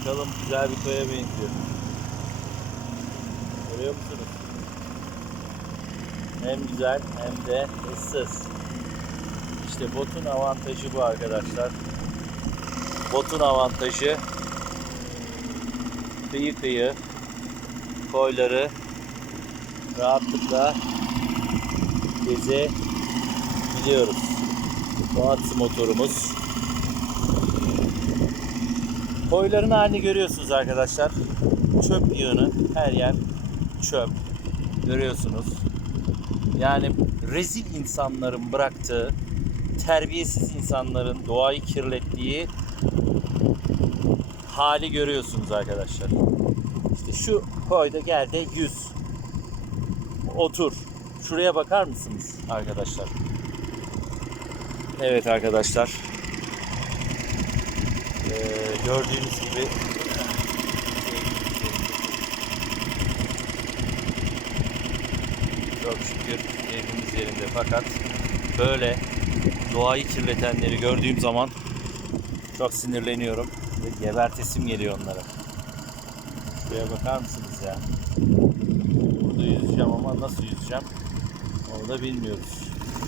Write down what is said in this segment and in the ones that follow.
Bakalım güzel bir koya benziyor. Görüyor musunuz? Hem güzel hem de ıssız. İşte botun avantajı bu arkadaşlar. Botun avantajı kıyı kıyı koyları rahatlıkla gezebiliyoruz. Boğaz motorumuz. Koyların halini görüyorsunuz arkadaşlar. Çöp yığını her yer çöp. Görüyorsunuz. Yani rezil insanların bıraktığı, terbiyesiz insanların doğayı kirlettiği hali görüyorsunuz arkadaşlar. İşte şu koyda gel de yüz. Otur. Şuraya bakar mısınız arkadaşlar? Evet arkadaşlar. Ee, gördüğünüz gibi çok şükür evimiz yerinde fakat böyle doğayı kirletenleri gördüğüm zaman çok sinirleniyorum ve gebertesim geliyor onlara. Şuraya bakar mısınız ya? Burada yüzeceğim ama nasıl yüzeceğim onu da bilmiyoruz.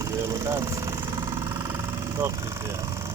Şuraya bakar mısınız? Çok kötü ya.